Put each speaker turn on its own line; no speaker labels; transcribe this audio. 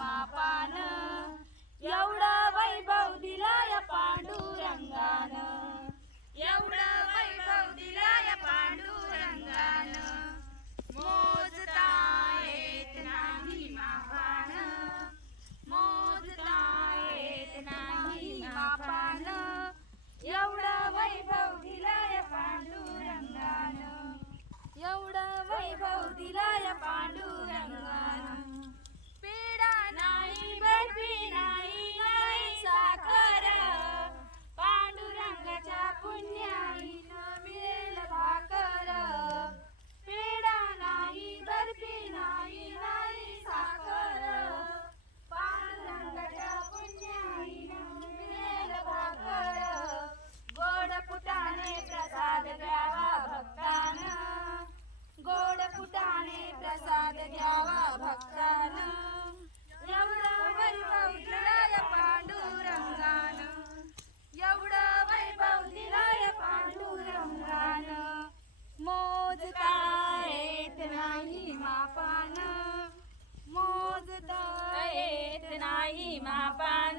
Mapa. 一麻烦。